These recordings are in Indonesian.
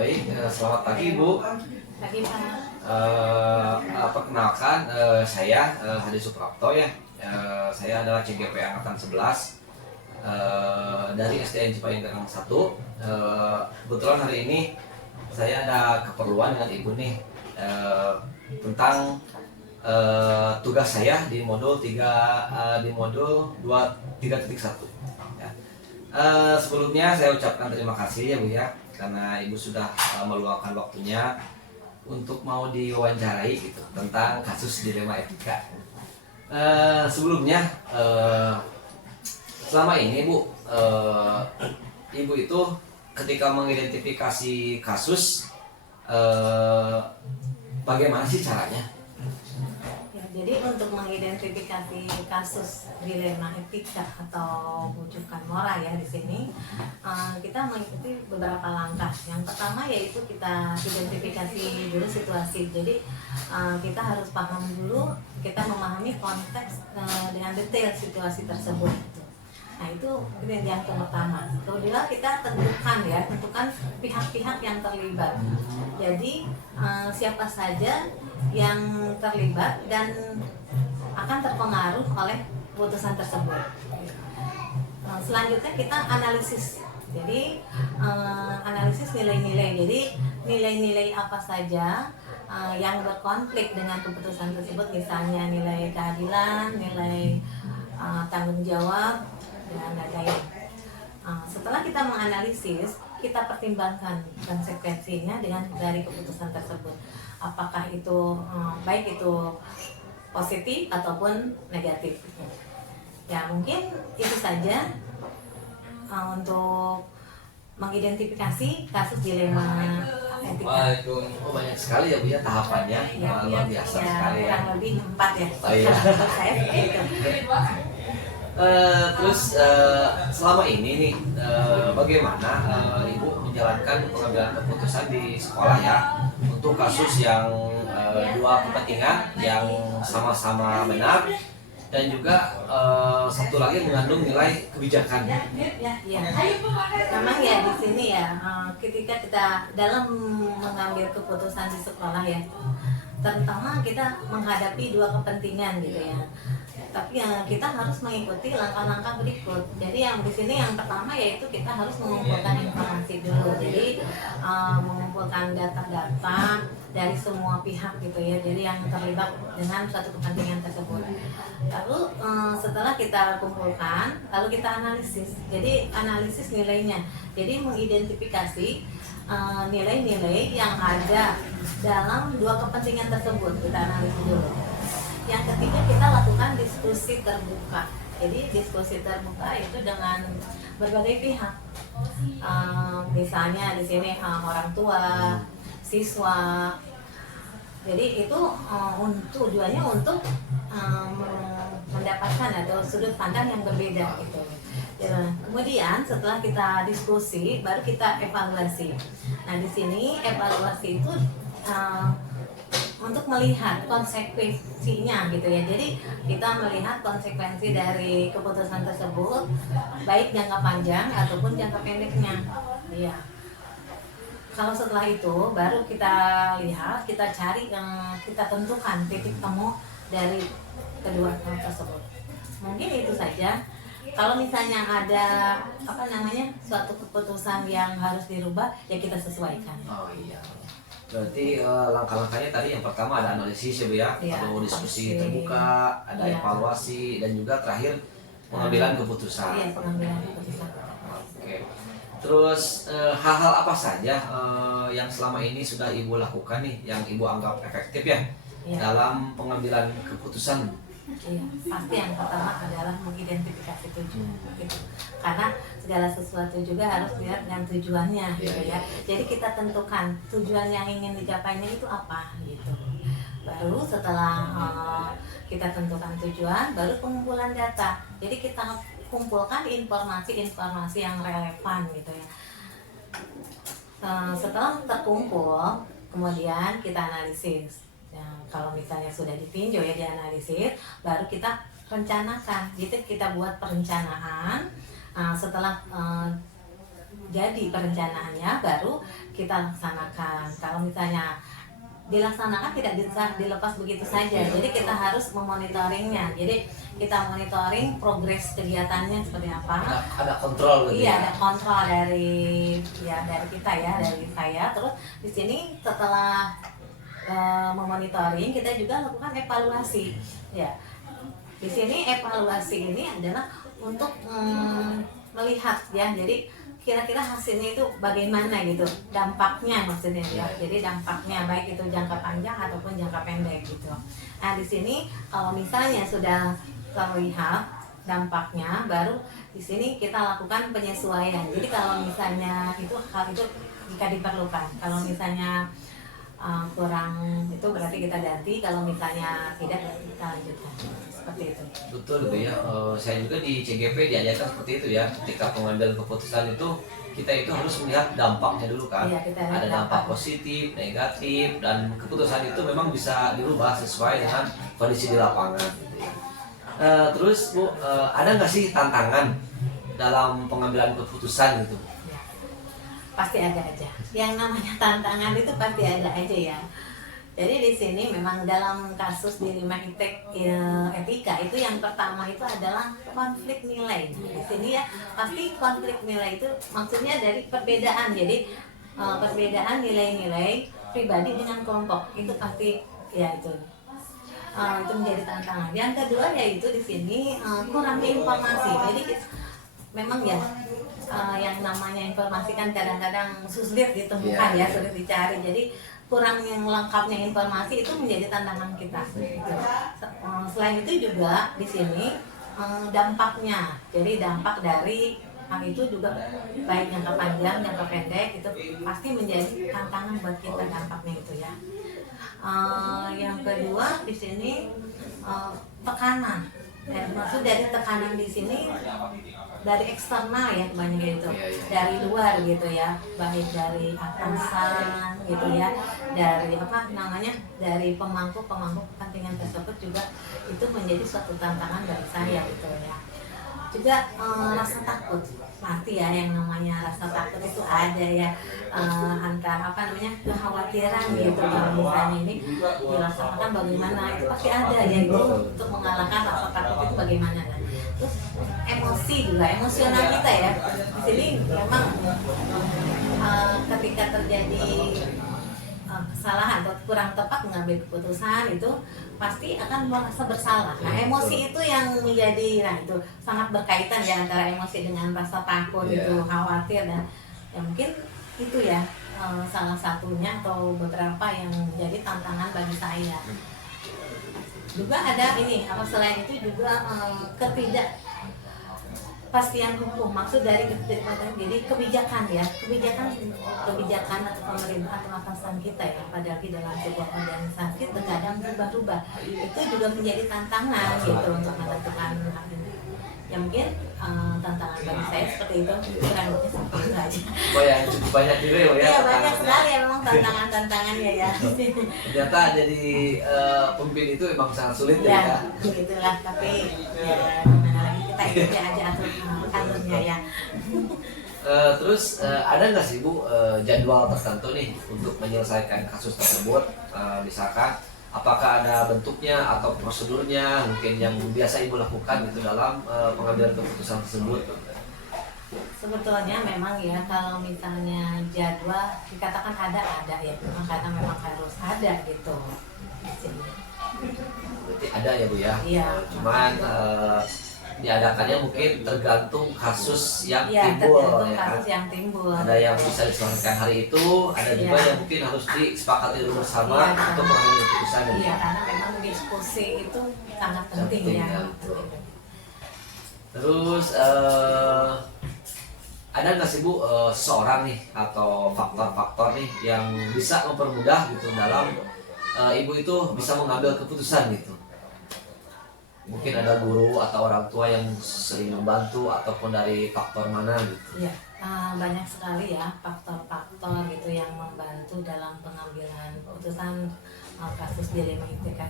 Baik, selamat pagi Bu. Pagi Pak. Perkenalkan, saya Hadi Suprapto ya. Saya adalah CGP Angkatan 11 dari SDN Cipayung Tangerang 1. Kebetulan hari ini saya ada keperluan dengan Ibu nih tentang tugas saya di modul 3.1 ya. Sebelumnya saya ucapkan terima kasih ya Bu ya, karena Ibu sudah meluangkan waktunya untuk mau diwawancarai gitu tentang kasus dilema etika. Sebelumnya selama ini Bu, Ibu itu ketika mengidentifikasi kasus, bagaimana sih caranya? Ya, jadi untuk mengidentifikasi kasus dilema etika atau bujukan moral ya di sini kita mengikuti beberapa langkah. Yang pertama yaitu kita identifikasi dulu situasi. Jadi kita harus paham dulu, kita memahami konteks dengan detail situasi tersebut. Nah itu yang pertama. Kemudian kita tentukan pihak-pihak yang terlibat. Jadi siapa saja yang terlibat dan akan terpengaruh oleh putusan tersebut. Selanjutnya kita analisis. Jadi analisis nilai-nilai. Jadi nilai-nilai apa saja yang berkonflik dengan keputusan tersebut, misalnya nilai keadilan, nilai tanggung jawab, dan lain-lain. Setelah kita menganalisis, kita pertimbangkan konsekuensinya dari keputusan tersebut. Apakah itu baik itu positif ataupun negatif. Ya mungkin itu saja untuk mengidentifikasi kasus dilema etika. Oh, banyak sekali ya Bu ya tahapannya, luar biasa ya, sekali ya. Kurang lebih 4 ya. Oh, iya. Saya gitu. Terus selama ini nih bagaimana Ibu menjalankan pengambilan keputusan di sekolah ya untuk kasus yang dua kepentingan yang sama-sama benar dan juga satu lagi mengandung nilai kebijakan. Ya. Memang ya di sini ya ketika kita dalam mengambil keputusan di sekolah ya, terutama kita menghadapi dua kepentingan gitu ya. Tapi kita harus mengikuti langkah-langkah berikut. Jadi yang di sini yang pertama yaitu kita harus mengumpulkan informasi dulu. Jadi mengumpulkan data-data dari semua pihak gitu ya. Jadi yang terlibat dengan suatu kepentingan tersebut. Lalu setelah kita kumpulkan, lalu kita analisis. Jadi analisis nilainya. Jadi mengidentifikasi nilai-nilai yang ada dalam dua kepentingan tersebut. Kita analisis dulu. Yang ketiga kita lakukan diskusi terbuka. Jadi diskusi terbuka itu dengan berbagai pihak. Misalnya di sini orang tua, siswa. Jadi itu tujuannya untuk mendapatkan atau sudut pandang yang berbeda gitu. Ya, kemudian setelah kita diskusi baru kita evaluasi. Nah di sini evaluasi itu untuk melihat konsekuensinya gitu ya. Jadi kita melihat konsekuensi dari keputusan tersebut baik jangka panjang ataupun jangka pendeknya. Iya. Kalau setelah itu baru kita lihat, kita cari kita tentukan titik temu dari kedua hal tersebut. Mungkin itu saja. Kalau misalnya ada suatu keputusan yang harus dirubah ya kita sesuaikan. Oh iya. Berarti langkah-langkahnya tadi yang pertama ada analisis ya Bu ya, lalu diskusi terbuka, ada evaluasi dan juga terakhir pengambilan keputusan. Iya, pengambilan keputusan. Oke. Terus hal-hal apa saja yang selama ini sudah Ibu lakukan nih yang Ibu anggap efektif ya dalam pengambilan keputusan? Iya, pasti yang pertama adalah mengidentifikasi tujuan gitu. Karena segala sesuatu juga harus lihat dengan tujuannya gitu ya. Jadi kita tentukan tujuan yang ingin digapainya itu apa gitu. Baru setelah kita tentukan tujuan, baru pengumpulan data. Jadi kita kumpulkan informasi-informasi yang relevan gitu ya. Setelah terkumpul, kemudian kita analisis. Kalau misalnya sudah ditinjau ya dianalisis, baru kita rencanakan. Gitu kita buat perencanaan. Setelah jadi perencanaannya baru kita laksanakan. Kalau misalnya dilaksanakan tidak bisa dilepas begitu saja. Jadi kita harus memonitoringnya. Jadi kita monitoring progres kegiatannya seperti apa. Ada kontrol gitu. Iya, Ya. ada kontrol dari kita ya, dari saya. Terus di sini setelah memonitoring, kita juga lakukan evaluasi. Ya, di sini evaluasi ini adalah untuk melihat ya. Jadi kira-kira hasilnya itu bagaimana gitu, dampaknya maksudnya ya. Jadi dampaknya baik itu jangka panjang ataupun jangka pendek gitu. Nah di sini kalau misalnya sudah terlihat dampaknya, baru di sini kita lakukan penyesuaian. Jadi kalau misalnya hal itu jika diperlukan, kalau misalnya kurang itu berarti kita ganti, kalau misalnya tidak berarti kita lanjutkan seperti itu. Betul gitu ya. Saya juga di CGP diajarkan seperti itu ya. Ketika pengambilan keputusan itu kita itu harus melihat dampaknya dulu kan. Iya, kita lihat Ada dampak dampak. positif, negatif, dan keputusan itu memang bisa dirubah sesuai dengan kondisi di lapangan. Gitu ya. Terus Bu, ada nggak sih tantangan dalam pengambilan keputusan gitu? Ya, pasti ada aja. Yang namanya tantangan itu pasti ada aja ya. Jadi di sini memang dalam kasus di Lima Etika itu yang pertama itu adalah konflik nilai. Di sini ya pasti konflik nilai itu maksudnya dari perbedaan. Jadi perbedaan nilai-nilai pribadi dengan kelompok itu pasti ya itu menjadi tantangan. Yang kedua yaitu di sini kurangnya informasi. Jadi memang ya yang namanya informasi kan kadang-kadang sulit ditemukan ya, sulit dicari. Jadi kurang yang lengkapnya informasi itu menjadi tantangan kita. Gitu. Selain itu juga di sini dampaknya. Jadi dampak dari hal itu juga baik jangka panjang, jangka pendek itu pasti menjadi tantangan buat kita dampaknya itu ya. Yang kedua di sini tekanan. Dan maksud dari tekanan di sini dari eksternal ya kebanyakan itu, dari luar gitu ya, baik dari atasan gitu ya, dari dari pemangku kepentingan tersebut juga itu menjadi suatu tantangan bagi saya gitu ya. Juga rasa takut pasti ya, yang namanya rasa takut itu ada ya, antara kekhawatiran gitu kalau misalnya ini dilaksanakan bagaimana, itu pasti ada ya itu untuk mengalahkan rasa takut itu bagaimana. Terus emosi juga, emosional kita ya di sini memang ketika terjadi kesalahan atau kurang tepat mengambil keputusan itu pasti akan merasa bersalah. Nah emosi itu yang menjadi itu sangat berkaitan ya antara emosi dengan rasa takut itu, khawatir, dan ya mungkin itu ya salah satunya atau beberapa yang menjadi tantangan bagi saya. Juga ada selain itu juga ketidakpastian hukum, maksud dari ketidakpastian, jadi kebijakan atau pemerintah atau atasan kita ya, padahal di dalam sebuah organisasi terkadang berubah-ubah, itu juga menjadi tantangan gitu untuk menentukan hal ini. Ya mungkin tantangan bagi saya seperti itu, kurang lebih seperti itu aja. Cukup banyak juga ya. Iya banyak sekali ya memang tantangannya ya. Ternyata jadi pemimpin itu emang sangat sulit ya. Begitulah, tapi ya gimana lagi, kita ikuti aja alurnya ya. Terus ada nggak sih Bu jadwal tertentu nih untuk menyelesaikan kasus tersebut? Misalkan apakah ada bentuknya atau prosedurnya mungkin yang biasa Ibu lakukan gitu dalam pengambilan keputusan tersebut? Sebetulnya memang ya kalau misalnya jadwal dikatakan ada ya, memang karena memang harus ada gitu. Berarti ada ya Bu ya? Iya. Cuman diadakannya mungkin tergantung kasus yang Ya, timbul tergantung ya kan? kasus yang timbul. Ada yang bisa diselesaikan hari itu, ada juga yang mungkin harus disepakati dulu bersama untuk mengambil keputusan. Iya, karena memang diskusi itu sangat penting ya. Terus ada nggak sih Bu seseorang nih atau faktor-faktor nih yang bisa mempermudah gitu dalam Ibu itu bisa mengambil keputusan gitu? Mungkin ada guru atau orang tua yang sering membantu ataupun dari faktor mana gitu? Iya, banyak sekali ya faktor-faktor gitu yang membantu dalam pengambilan keputusan kasus dilema etika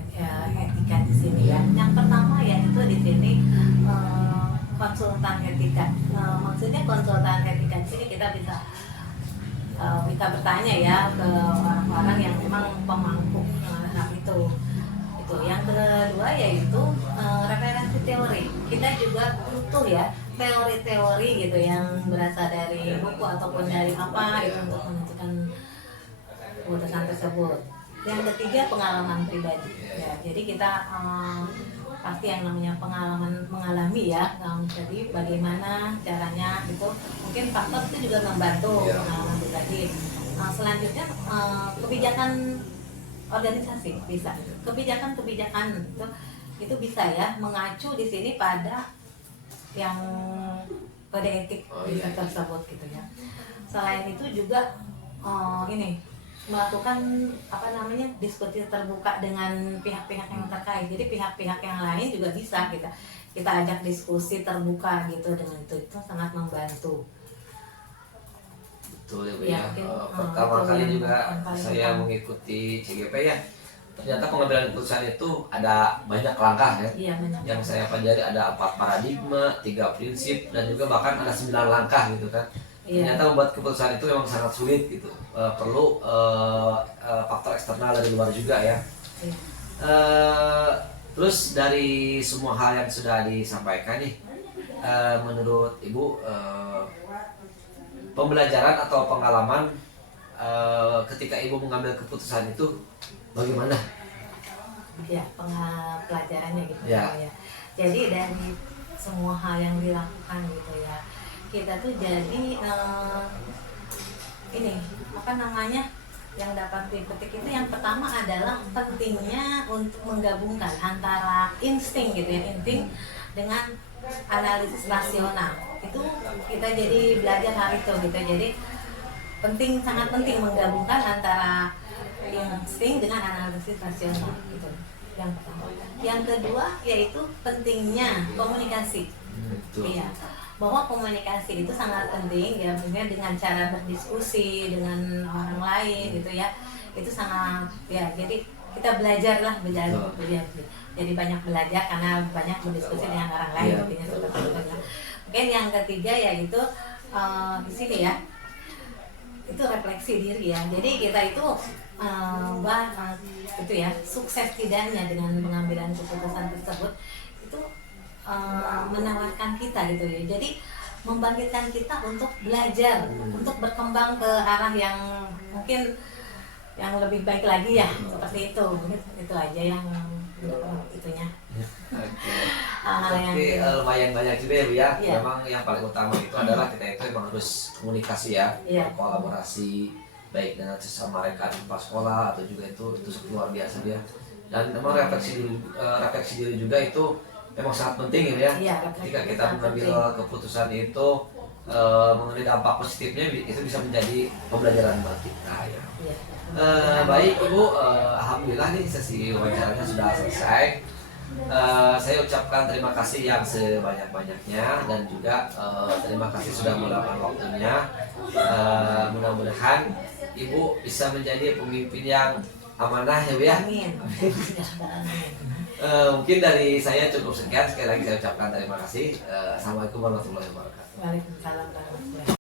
di sini ya. Yang pertama ya itu di sini konsultan etika. Maksudnya konsultan etika di sini kita bisa bertanya ya ke orang-orang yang memang pemangku hal itu. Yang kedua yaitu referensi teori. Kita juga butuh ya teori-teori gitu yang berasal dari buku ataupun dari apa itu untuk menentukan keputusan tersebut. Yang ketiga pengalaman pribadi. Ya, jadi kita pasti yang namanya pengalaman mengalami ya. Jadi bagaimana caranya itu mungkin faktor itu juga membantu pengalaman pribadi. Selanjutnya kebijakan organisasi bisa, kebijakan itu bisa ya mengacu di sini pada yang pada etik tersebut gitu ya. Selain itu juga ini melakukan diskusi terbuka dengan pihak-pihak yang terkait. Jadi pihak-pihak yang lain juga bisa kita ajak diskusi terbuka gitu, dengan itu sangat membantu. Betul ya Bu ya. Pertama kali juga saya mengikuti CGP ya. Ternyata pengambilan keputusan itu ada banyak langkah ya. Iya, banyak. Yang saya pelajari ada 4 paradigma, 3 prinsip, dan juga bahkan ada 9 langkah gitu kan. Iya. Ternyata membuat keputusan itu memang sangat sulit gitu. Perlu faktor eksternal dari luar juga ya. Iya. Terus dari semua hal yang sudah disampaikan nih, menurut Ibu pembelajaran atau pengalaman ketika Ibu mengambil keputusan itu bagaimana? Ya, pelajarannya gitu ya. Jadi dari semua hal yang dilakukan gitu ya, kita tuh jadi yang dapat dipetik itu yang pertama adalah pentingnya untuk menggabungkan antara insting gitu ya, insting dengan analisis rasional. Itu kita jadi belajar hal itu gitu. Jadi sangat penting menggabungkan antara insting dengan analisis rasional gitu. Yang pertama. Yang kedua yaitu pentingnya komunikasi. Iya. Bahwa komunikasi itu sangat penting ya, maksudnya dengan cara berdiskusi dengan orang lain gitu ya. Itu sangat ya, jadi kita belajar. Jadi banyak belajar karena banyak berdiskusi dengan orang lain intinya seperti itu. Mungkin yang ketiga yaitu di sini ya. Itu refleksi diri ya. Jadi kita itu itu ya, sukses tidaknya dengan pengambilan keputusan tersebut itu menawarkan kita gitu ya. Jadi membangkitkan kita untuk belajar, untuk berkembang ke arah yang mungkin yang lebih baik lagi ya, seperti itu. Itu aja yang itunya. Tapi lumayan banyak juga ya Bu ya. Ya. Memang yang paling utama itu adalah kita itu memang harus komunikasi ya, kolaborasi baik dengan sesama rekan di sekolah atau juga itu luar biasa dia. Dan memang refleksi diri juga itu memang sangat penting ya. Ketika kita mengambil keputusan itu mengenai dampak positifnya itu bisa menjadi pembelajaran buat kita ya. Baik Ibu, alhamdulillah nih sesi wawancaranya sudah selesai. Saya ucapkan terima kasih yang sebanyak-banyaknya dan juga terima kasih sudah meluangkan waktunya. Mudah-mudahan Ibu bisa menjadi pemimpin yang amanah ya Bu ya. Amin. Mungkin dari saya cukup sekian. Sekali lagi saya ucapkan terima kasih. Assalamualaikum warahmatullahi wabarakatuh. Waalaikumsalam warahmatullahi wabarakatuh.